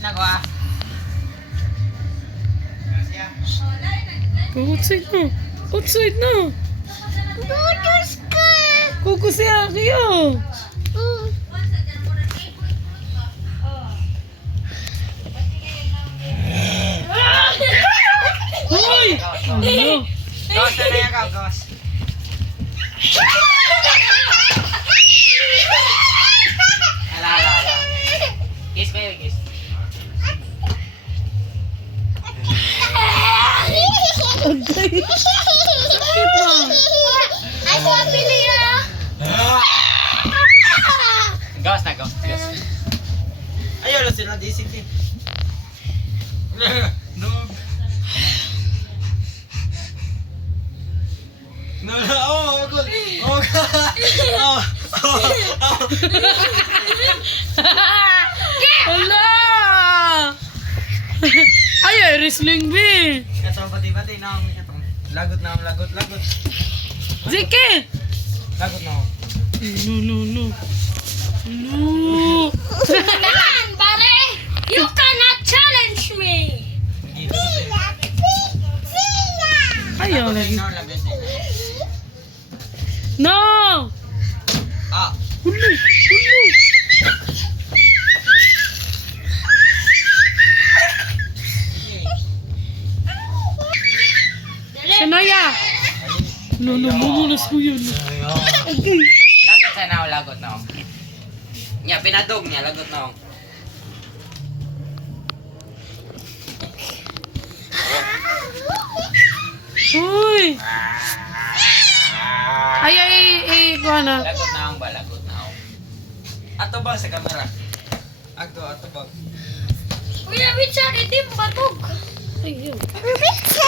na ko ah. Outside na. Outside na. Tutus ka. Kuko si Aki ah. Hoy! Ano? Ghost na yan ka, ghost. Ala. Kiss kayo, kiss. Agay. Sakit ah. Ay, pabili ah. Ghost na, ghost. Ayaw na sila, di sige. No, oh, good. Oh, oh, Hala! Ay, wrestling be. Ito, pati-pati na ako. Lagot na ako, lagot. Zeke! Lagot na ako. No. Come on, buddy. You cannot challenge me. Ayaw lagi. Lagot na. No! Ah. Hulu! Sanaya! No, mamunas ko yun. Okay. Lagot sana ako, lagot na ako. Nya, pinadog niya, lagot na ako. Uy! Ay, kuha na. Lagot na ako ba, lagot na ako. Ato ba sa kamera? Ato ba? Kuya, bitsa, itim batog. Ay, yun. Bitsa.